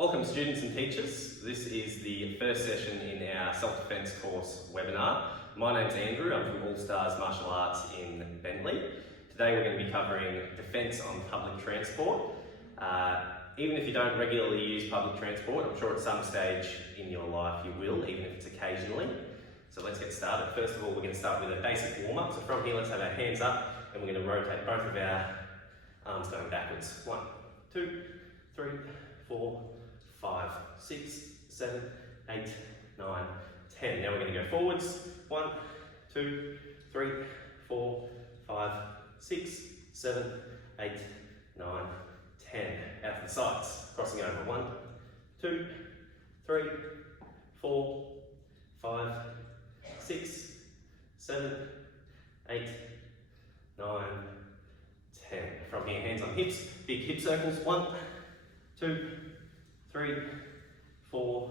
Welcome students and teachers. This is the first session in our self-defence course webinar. My name's Andrew, I'm from All Stars Martial Arts in Bentley. Today we're going to be covering defence on public transport. Even if you don't regularly use public transport, I'm sure at some stage in your life you will, even if it's occasionally. So let's get started. First of all, we're going to start with a basic warm-up. So from here, let's have our hands up and we're going to rotate both of our arms going backwards. 1, 2, 3, 4, 5, 6, 7, 8, 9, 10. Now we're going to go forwards. 1, 2, 3, 4, 5, 6, 7, 8, 9, 10. Out to the sides. Crossing over. 1, 2, 3, 4, 5, 6, 7, 8, 9, 10. From here, hands on hips. Big hip circles. 1, 2, 3, 4,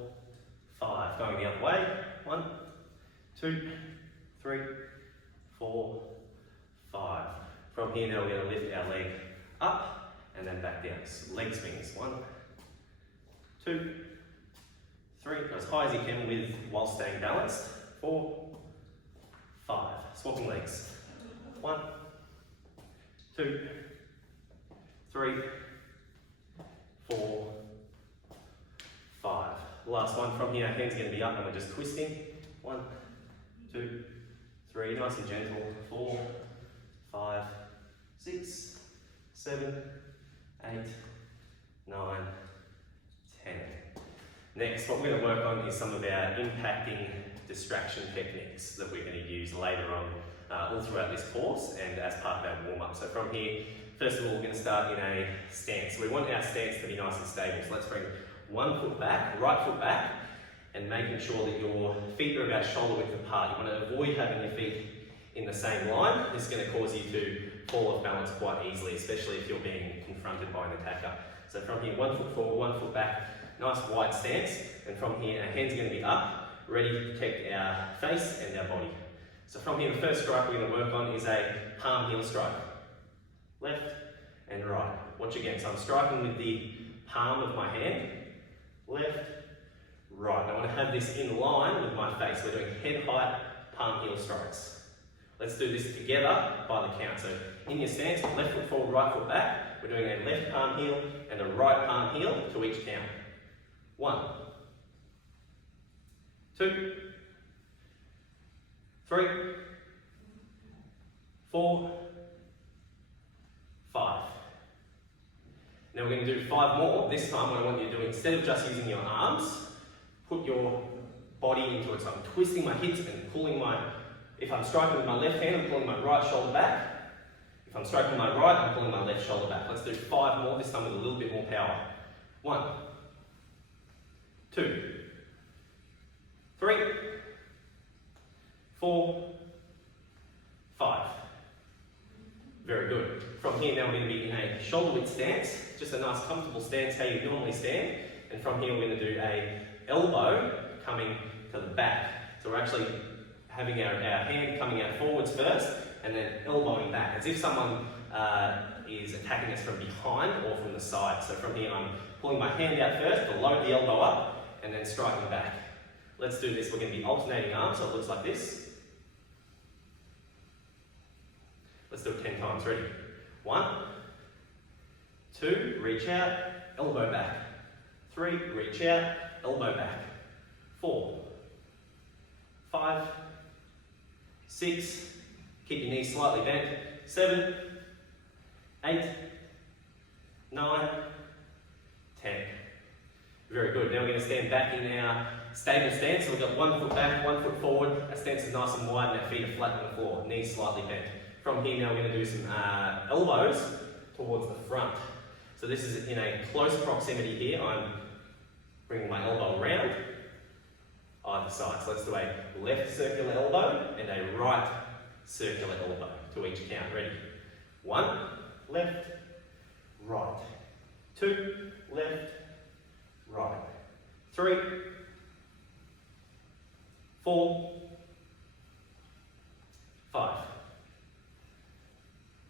5. Going the other way. 1, 2, 3, 4, 5. From here now we're going to lift our leg up and then back down. So leg swings. 1, 2, 3. Go as high as you can while staying balanced. 4, 5. Swapping legs. 1, 2, 3, 4, 5. Last one. From here, our hands are going to be up and we're just twisting. 1, 2, 3. Nice and gentle. 4, 5, 6, 7, 8, 9, 10. Next, what we're going to work on is some of our impacting distraction techniques that we're going to use later on all throughout this course and as part of our warm-up. So from here, first of all, we're going to start in a stance. So we want our stance to be nice and stable. So let's bring one foot back, right foot back, and making sure that your feet are about shoulder width apart. You want to avoid having your feet in the same line. This is going to cause you to fall off balance quite easily, especially if you're being confronted by an attacker. So from here, 1 foot forward, 1 foot back, nice wide stance. And from here, our hands are going to be up, ready to protect our face and our body. So from here, the first strike we're going to work on is a palm heel strike. Left and right. Watch again. So I'm striking with the palm of my hand. Left, right. I want to have this in line with my face. We're doing head height palm heel strikes. Let's do this together by the count. So in your stance, left foot forward, right foot back. We're doing a left palm heel and a right palm heel to each count. 1, 2, 3, 4, 5. Now we're going to do 5 more. This time what I want you to do, instead of just using your arms, put your body into it. So I'm twisting my hips and pulling if I'm striking with my left hand, I'm pulling my right shoulder back. If I'm striking with my right, I'm pulling my left shoulder back. Let's do 5 more, this time with a little bit more power. 1, 2, 3, 4, 5. Very good. From here now we're going to be in a shoulder width stance, just a nice comfortable stance how you normally stand. And from here we're going to do a elbow coming to the back. So we're actually having our hand coming out forwards first and then elbowing back as if someone is attacking us from behind or from the side. So from here I'm pulling my hand out first to load the elbow up and then striking back. Let's do this. We're going to be alternating arms so it looks like this. Let's do it 10 times. Ready? 1, 2, reach out, elbow back. 3, reach out, elbow back. 4, 5, 6, keep your knees slightly bent. 7, 8, 9, 10. Very good. Now we're going to stand back in our stable stance. So we've got 1 foot back, 1 foot forward. Our stance is nice and wide and our feet are flat on the floor, knees slightly bent. From here now we're going to do some elbows towards the front. So this is in a close proximity here. I'm bringing my elbow around either side. So let's do a left circular elbow and a right circular elbow to each count. Ready? 1, left, right. 2, left, right. 3, 4, 5.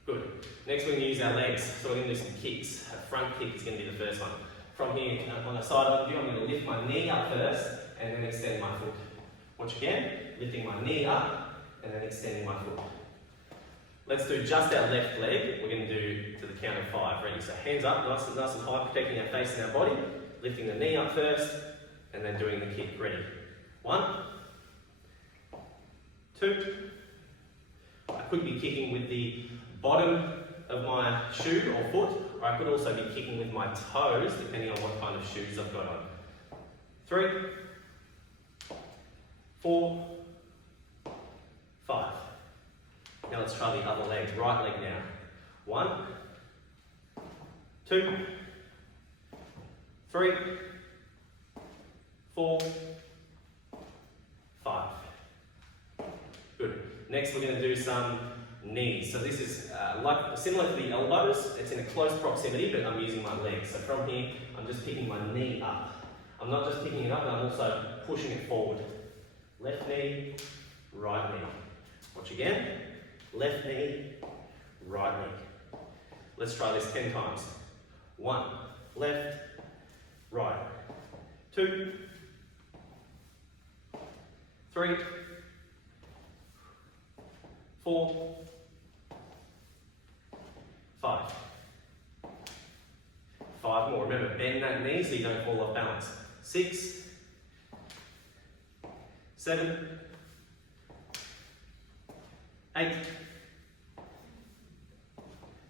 Good. Next we're going to use our legs. So we're going to do some kicks. A front kick is going to be the first one. From here, on the side of the view, I'm going to lift my knee up first and then extend my foot. Watch again, lifting my knee up and then extending my foot. Let's do just our left leg. We're going to do to the count of 5. Ready? So hands up, nice and high, protecting our face and our body. Lifting the knee up first and then doing the kick. Ready? 1, 2. I could be kicking with the bottom of my shoe or foot, or I could also be kicking with my toes, depending on what kind of shoes I've got on. 3, 4, 5. Now let's try the other leg, right leg now. 1, 2, 3, 4, 5. Good. Next we're going to do some knees. So this is similar to the elbows. It's in a close proximity, but I'm using my legs. So from here, I'm just picking my knee up. I'm not just picking it up, but I'm also pushing it forward. Left knee, right knee. Watch again. Left knee, right knee. Let's try this 10 times. 1, left, right. 2, 3, 4, 5. 5 more. Remember, bend that knee so you don't fall off balance. 6, 7, 8,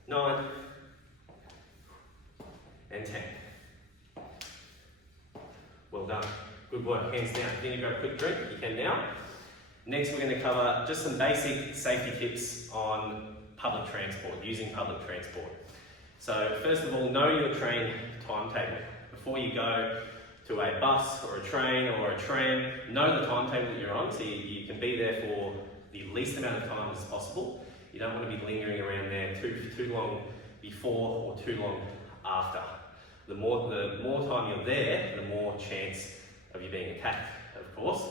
9, and 10. Well done. Good work. Hands down. If you need to grab a quick drink, you can now. Next, we're going to cover just some basic safety tips on public transport, using public transport. So, first of all, know your train timetable. Before you go to a bus or a train or a tram, know the timetable that you're on so you can be there for the least amount of time as possible. You don't want to be lingering around there too long before or too long after. The more time you're there, the more chance of you being attacked, of course.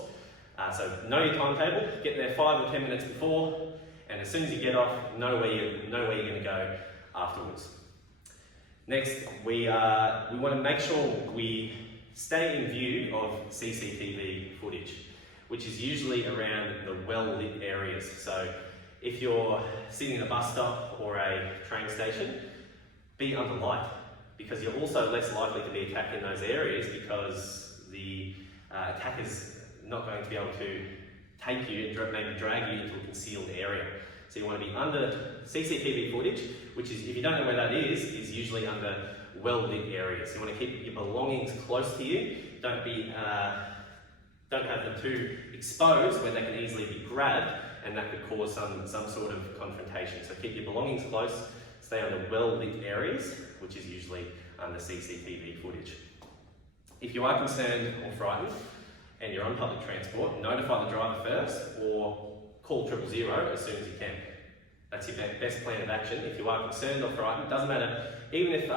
So know your timetable, get there 5 or 10 minutes before, and as soon as you get off, know where you're going to go afterwards. Next, we want to make sure we stay in view of CCTV footage, which is usually around the well-lit areas. So if you're sitting in a bus stop or a train station, be under light, because you're also less likely to be attacked in those areas because the attacker's not going to be able to take you and maybe drag you into a concealed area. So you want to be under CCTV footage, which is, if you don't know where that is usually under well-lit areas. You want to keep your belongings close to you. Don't have them too exposed where they can easily be grabbed, and that could cause some sort of confrontation. So keep your belongings close, stay under well-lit areas, which is usually under CCTV footage. If you are concerned or frightened, and you're on public transport, notify the driver first or call 000 as soon as you can. That's your best plan of action. If you are concerned or frightened, doesn't matter, even if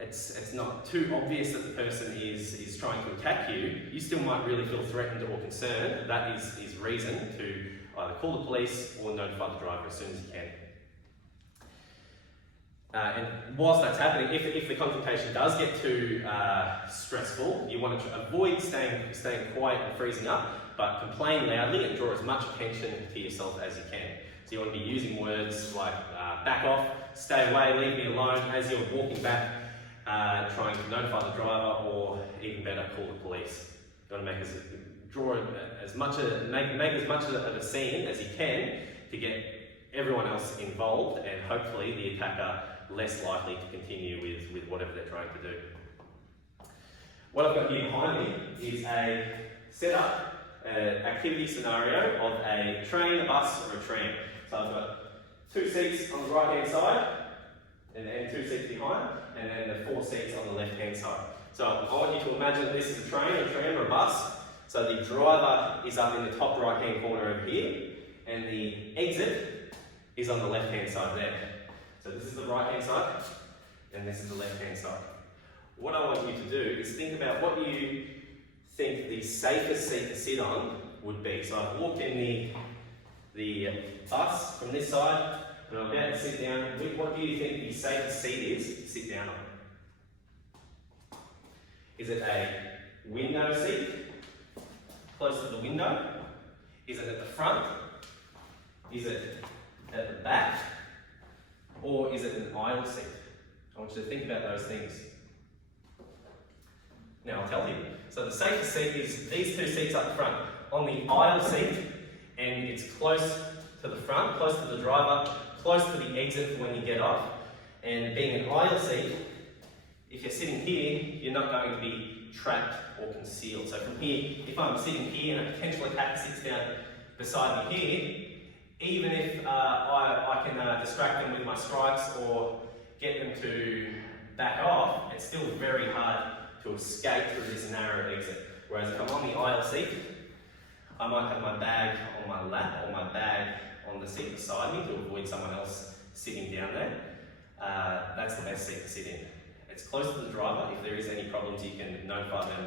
it's not too obvious that the person is trying to attack you, you still might really feel threatened or concerned. That is reason to either call the police or notify the driver as soon as you can. And whilst that's happening, if the confrontation does get too stressful, you want to avoid staying quiet and freezing up, but complain loudly and draw as much attention to yourself as you can. So you want to be using words like back off, stay away, leave me alone as you're walking back, trying to notify the driver, or even better, call the police. You want to make as much of a scene as you can to get everyone else involved, and hopefully the attacker less likely to continue with whatever they're trying to do. What I've got here behind me is a setup, activity scenario of a train, a bus, or a tram. So I've got 2 seats on the right hand side, and 2 seats behind, and then the 4 seats on the left hand side. So I want you to imagine that this is a train, a tram, or a bus. So the driver is up in the top right hand corner over here, and the exit is on the left hand side there. So this is the right hand side, and this is the left hand side. What I want you to do is think about what you think the safest seat to sit on would be. So I've walked in the bus from this side, and I'm about to sit down. What do you think the safest seat is to sit down on? Is it a window seat, close to the window? Is it at the front? Is it at the back? Or is it an aisle seat? I want you to think about those things. Now I'll tell you. So the safest seat is these two seats up front. On the aisle seat, and it's close to the front, close to the driver, close to the exit for when you get off. And being an aisle seat, if you're sitting here, you're not going to be trapped or concealed. So from here, if I'm sitting here and a potential attacker sits down beside me here, even if I can distract them with my strikes or get them to back off, it's still very hard to escape through this narrow exit. Whereas if I'm on the aisle seat, I might have my bag on my lap or my bag on the seat beside me to avoid someone else sitting down there. That's the best seat to sit in. It's close to the driver. If there is any problems, you can notify them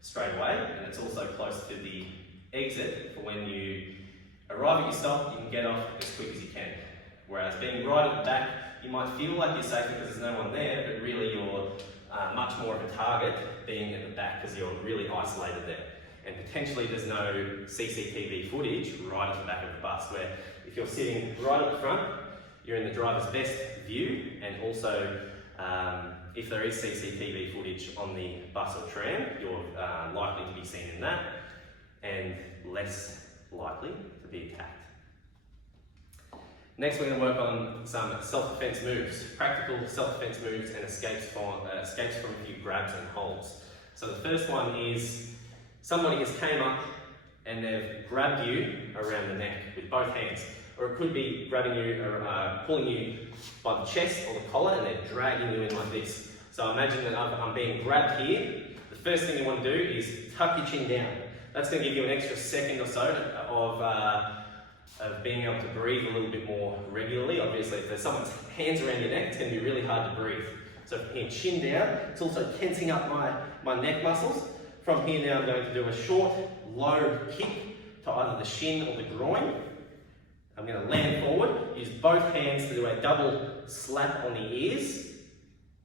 straight away. And it's also close to the exit for when you arrive at your stop, you can get off as quick as you can. Whereas being right at the back, you might feel like you're safe because there's no one there, but really you're much more of a target being at the back because you're really isolated there. And potentially there's no CCTV footage right at the back of the bus, where if you're sitting right at the front, you're in the driver's best view, and also if there is CCTV footage on the bus or tram, you're likely to be seen in that, and less likely to be attacked. Next, we're going to work on some self-defense moves, practical self-defense moves and escapes from a few grabs and holds. So the first one is somebody has came up and they've grabbed you around the neck with both hands. Or it could be grabbing you or pulling you by the chest or the collar and they're dragging you in like this. So imagine that I'm being grabbed here. The first thing you want to do is tuck your chin down. That's going to give you an extra second or so of being able to breathe a little bit more regularly. Obviously, if there's someone's hands around your neck, it's going to be really hard to breathe. So from here, chin down. It's also tensing up my neck muscles. From here now, I'm going to do a short, low kick to either the shin or the groin. I'm going to land forward, use both hands to do a double slap on the ears,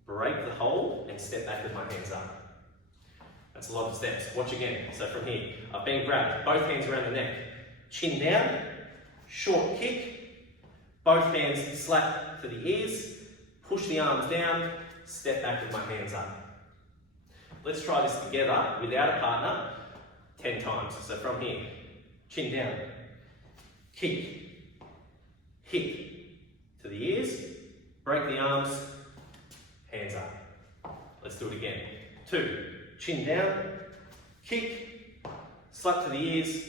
break the hold, and step back with my hands up. That's a lot of steps. Watch again. So from here, I've been grabbed, both hands around the neck, chin down, short kick, both hands slap to the ears, push the arms down, step back with my hands up. Let's try this together without a partner 10 times. So from here, chin down, kick, hit to the ears, break the arms, hands up. Let's do it again. 2, chin down, kick, slap to the ears,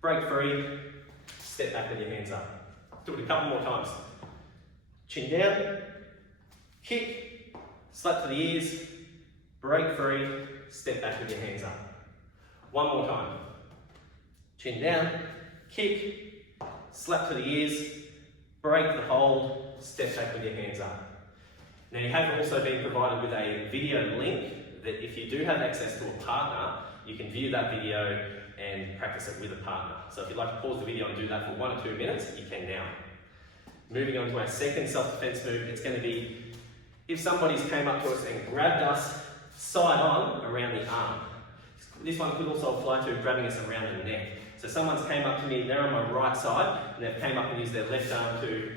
break free, step back with your hands up. Do it a couple more times. Chin down, kick, slap to the ears, break free, step back with your hands up. One more time. Chin down, kick, slap to the ears, break the hold, step back with your hands up. Now you have also been provided with a video link that if you do have access to a partner, you can view that video and practice it with a partner. So if you'd like to pause the video and do that for 1 or 2 minutes, you can now. Moving on to our second self-defense move, it's going to be if somebody's came up to us and grabbed us side on around the arm. This one could also apply to grabbing us around the neck. So someone's came up to me, they're on my right side, and they've came up and used their left arm to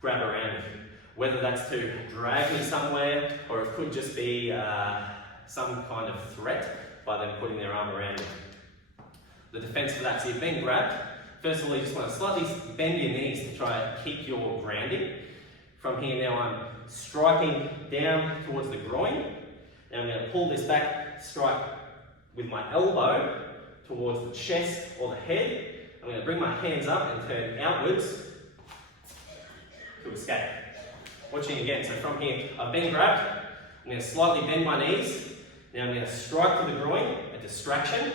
grab around me. Whether that's to drag me somewhere, or it could just be some kind of threat by them putting their arm around me. The defense for that, so you've been grabbed. First of all, you just want to slightly bend your knees to try and keep your grounding. From here now, I'm striking down towards the groin. Now I'm going to pull this back, strike with my elbow towards the chest or the head. I'm going to bring my hands up and turn outwards to escape. Watching again, so from here, I've been grabbed. I'm going to slightly bend my knees. Now I'm going to strike to the groin, a distraction.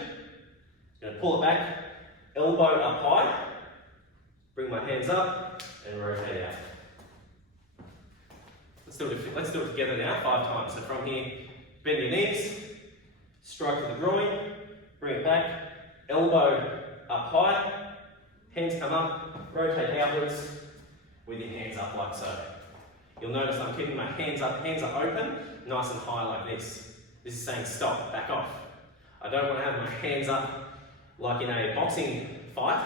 I'm going to pull it back, elbow up high, bring my hands up and rotate out. Let's do it together now, 5 times. So from here, bend your knees, strike to the groin, bring it back, elbow up high, hands come up, rotate outwards with your hands up like so. You'll notice I'm keeping my hands up, hands are open, nice and high like this. This is saying stop, back off. I don't want to have my hands up like in a boxing fight.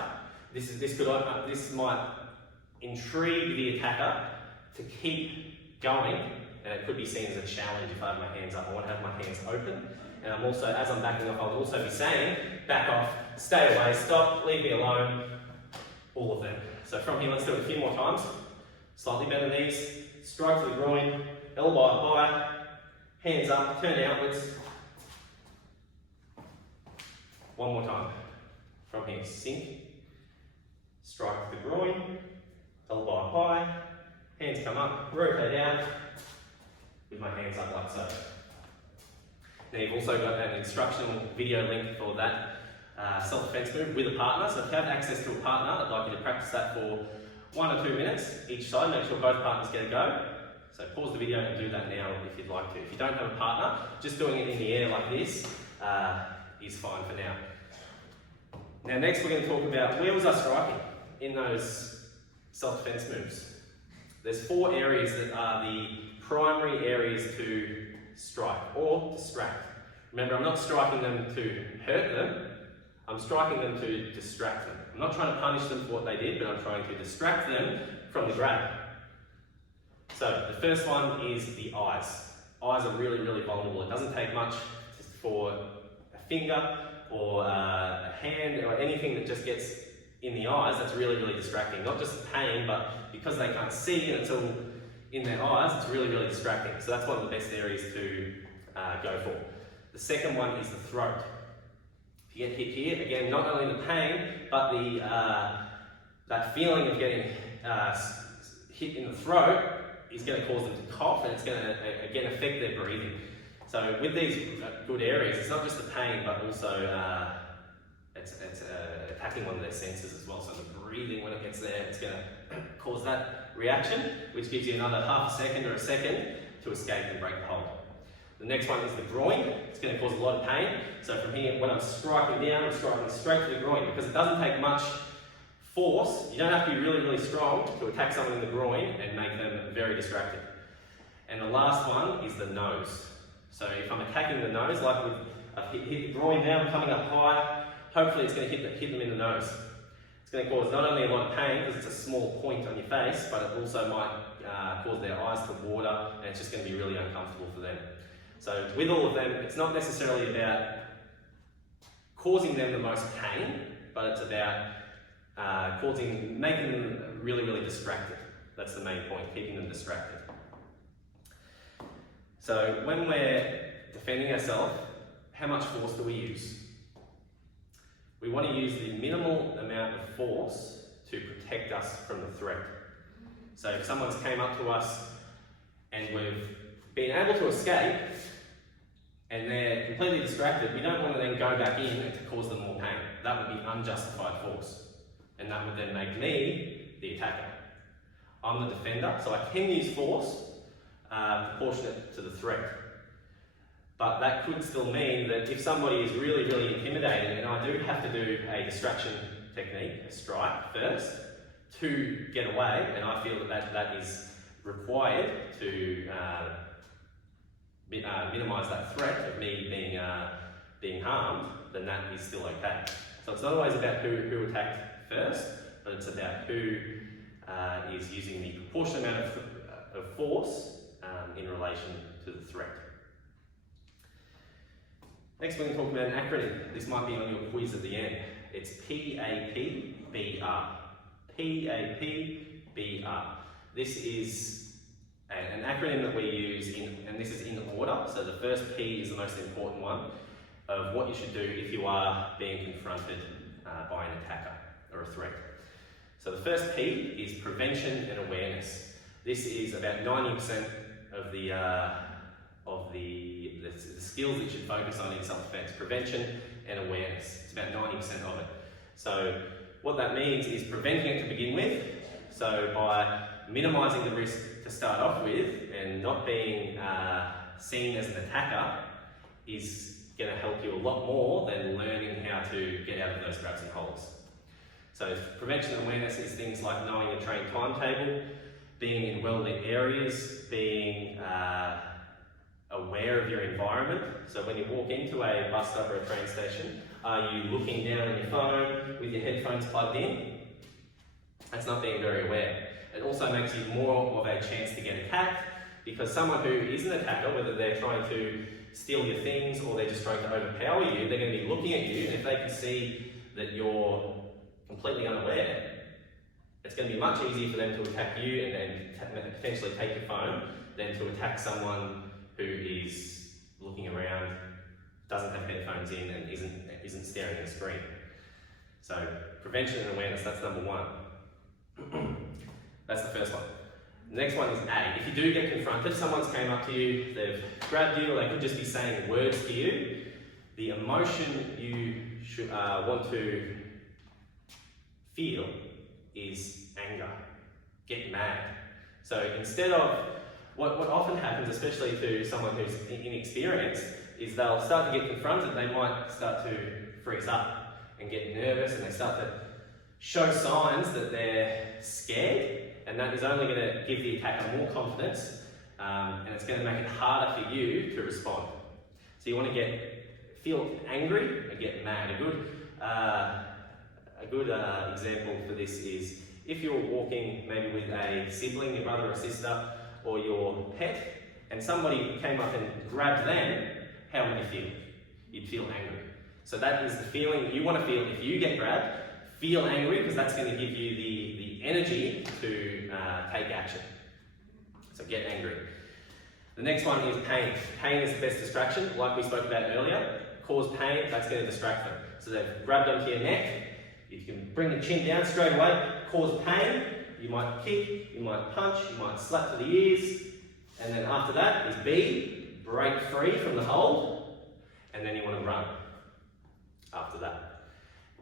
This might intrigue the attacker to keep going, and it could be seen as a challenge if I have my hands up. I want to have my hands open, and I'm also, as I'm backing off, I'll also be saying, back off, stay away, stop, leave me alone, all of them. So from here, let's do it a few more times. Slightly bend the knees, strike to the groin, elbow high, hands up, turn outwards. One more time. From here, sink, strike to the groin, elbow high, hands come up, rotate out, with my hands up like so. Now you've also got an instructional video link for that self-defense move with a partner. So if you have access to a partner, I'd like you to practice that for 1 or 2 minutes each side. Make sure both partners get a go. So pause the video and do that now if you'd like to. If you don't have a partner, just doing it in the air like this is fine for now. Now next we're going to talk about where was I striking in those self-defense moves. There's 4 areas that are the primary areas to strike or distract. Remember, I'm not striking them to hurt them, I'm striking them to distract them. I'm not trying to punish them for what they did, but I'm trying to distract them from the grab. So the first one is the eyes. Eyes are really, really vulnerable. It doesn't take much for a finger or a hand or anything that just gets in the eyes that's really, really distracting. Not just the pain, but because they can't see and it's all in their eyes, it's really, really distracting. So that's one of the best areas to go for. The second one is the throat. If you get hit here, again, not only the pain, but the that feeling of getting hit in the throat is going to cause them to cough, and it's going to again affect their breathing. So with these good areas, it's not just the pain, but also it's attacking one of their senses as well. So the breathing, when it gets there, it's going to cause that reaction, which gives you another half a second or a second to escape and break the hold. The next one is the groin. It's going to cause a lot of pain. So from here, when I'm striking down, I'm striking straight to the groin because it doesn't take much force. You don't have to be really, really strong to attack someone in the groin and make them very distracted. And the last one is the nose. So if I'm attacking the nose, like I've hit the groin now, I'm coming up high, hopefully it's going to hit them in the nose. It's going to cause not only a lot of pain because it's a small point on your face, but it also might cause their eyes to water, and it's just going to be really uncomfortable for them. So with all of them, it's not necessarily about causing them the most pain, but it's about making them really, really distracted. That's the main point, keeping them distracted. So when we're defending ourselves, how much force do we use? We want to use the minimal amount of force to protect us from the threat. So if someone's came up to us and we've been able to escape and they're completely distracted, we don't want to then go back in and to cause them more pain. That would be unjustified force. And that would then make me the attacker. I'm the defender, so I can use force proportionate to the threat. But that could still mean that if somebody is really, really intimidated, and I do have to do a distraction technique, a strike first, to get away, and I feel that is required to minimise that threat of me being harmed, then that is still okay. So it's not always about who attacked first, but it's about who is using the proportionate amount of force in relation to the threat. Next, we're going to talk about an acronym. This might be on your quiz at the end. It's PAP Beat Up. PAP Beat Up. This is an acronym that we use, and this is in order. So the first P is the most important one of what you should do if you are being confronted by an attacker or a threat. So the first P is prevention and awareness. This is about 90% of the skills that you should focus on in self-defense. Prevention and awareness. It's about 90% of it. So what that means is preventing it to begin with. So by minimising the risk to start off with and not being seen as an attacker is going to help you a lot more than learning how to get out of those grabs and holds. So prevention and awareness is things like knowing a trained timetable, being in well-lit areas, being aware of your environment. So when you walk into a bus stop or a train station, are you looking down on your phone with your headphones plugged in? That's not being very aware. It also makes you more of a chance to get attacked, because someone who is an attacker, whether they're trying to steal your things or they're just trying to overpower you, they're going to be looking at you, and if they can see that you're completely unaware, it's going to be much easier for them to attack you and then potentially take your phone than to attack someone who is looking around, doesn't have headphones in, and isn't staring at a screen. So prevention and awareness, that's number one. That's the first one. The next one is A. If you do get confronted, someone's came up to you, they've grabbed you, or they could just be saying words to you, the emotion you should want to feel is anger. Get mad. So instead of, what often happens, especially to someone who's inexperienced, is they'll start to get confronted, they might start to freeze up and get nervous, and they start to show signs that they're scared, and that is only going to give the attacker more confidence, and it's going to make it harder for you to respond. So you want to feel angry and get mad. A good example for this is if you're walking maybe with a sibling, your brother or sister, or your pet, and somebody came up and grabbed them, how would you feel? You'd feel angry. So that is the feeling you want to feel if you get grabbed. Feel angry, because that's going to give you the energy to take action. So get angry. The next one is pain. Pain is the best distraction, like we spoke about earlier. Cause pain, that's going to distract them. So they've grabbed onto your neck, you can bring the chin down straight away, cause pain, you might kick, you might punch, you might slap to the ears, and then after that is B, break free from the hold, and then you want to run after that.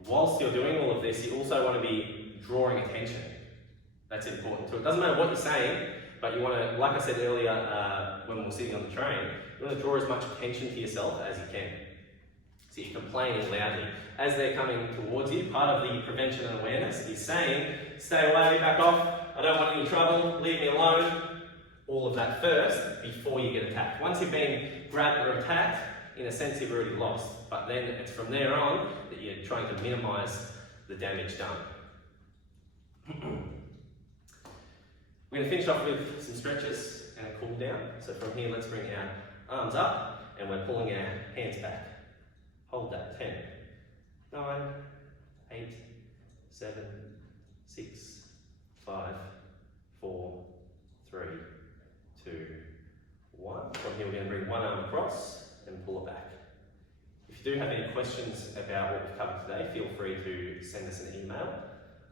Whilst you're doing all of this, you also want to be drawing attention. That's important too. It doesn't matter what you're saying, but you want to, like I said earlier when we were sitting on the train, you want to draw as much attention to yourself as you can. So you're complaining loudly. As they're coming towards you, part of the prevention and awareness is saying, stay away, back off, I don't want any trouble, leave me alone. All of that first before you get attacked. Once you've been grabbed or attacked, in a sense you've already lost. But then it's from there on that you're trying to minimise the damage done. We're going to finish off with some stretches and a cool down. So from here, let's bring our arms up and we're pulling our hands back. Hold that. 10, 9, 8, 7, 6, 5, 4, 3, 2, 1. From here, we're going to bring one arm across and pull it back. If you do have any questions about what we've covered today, feel free to send us an email,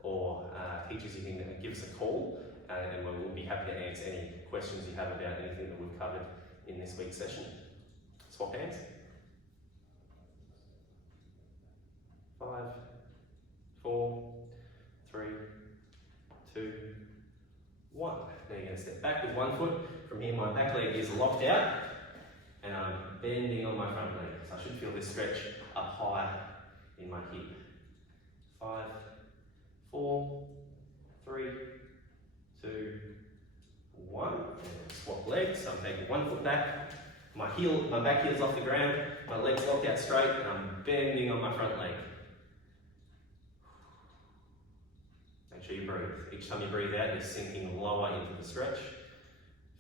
or teachers, you can give us a call, and we'll be happy to answer any questions you have about anything that we've covered in this week's session. Swap hands. 5, 4, 3, 2, 1. Now you're going to step back with one foot. From here, my back leg is locked out, and I'm bending on my front leg. So I should feel this stretch up high in my hip. 5, 4, 3, 2, 1. And swap legs. So I'm taking one foot back. My back heel's off the ground. My leg's locked out straight, and I'm bending on my front leg. Make sure you breathe. Each time you breathe out, you're sinking lower into the stretch.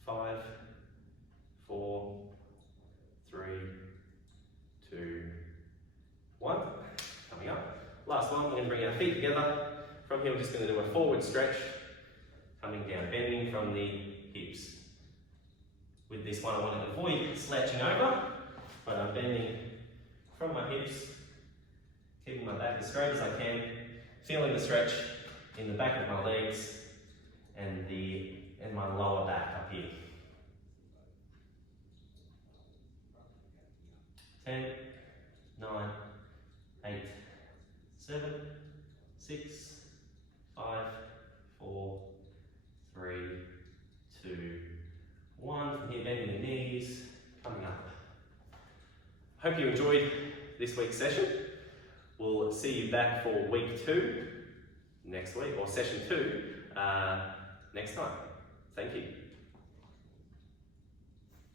5, 4, 3, 2, 1. Coming up. Last one, we're going to bring our feet together. From here, we're just going to do a forward stretch. Coming down, bending from the hips. With this one, I want to avoid slouching over, but I'm bending from my hips, keeping my back as straight as I can, feeling the stretch in the back of my legs and my lower back up here. 10, 9, 8, 7, 6, 5, 4, 3, 2, 1. From here, bending the knees, coming up. Hope you enjoyed this week's session. We'll see you back for week 2 next week, or session 2 next time. Thank you.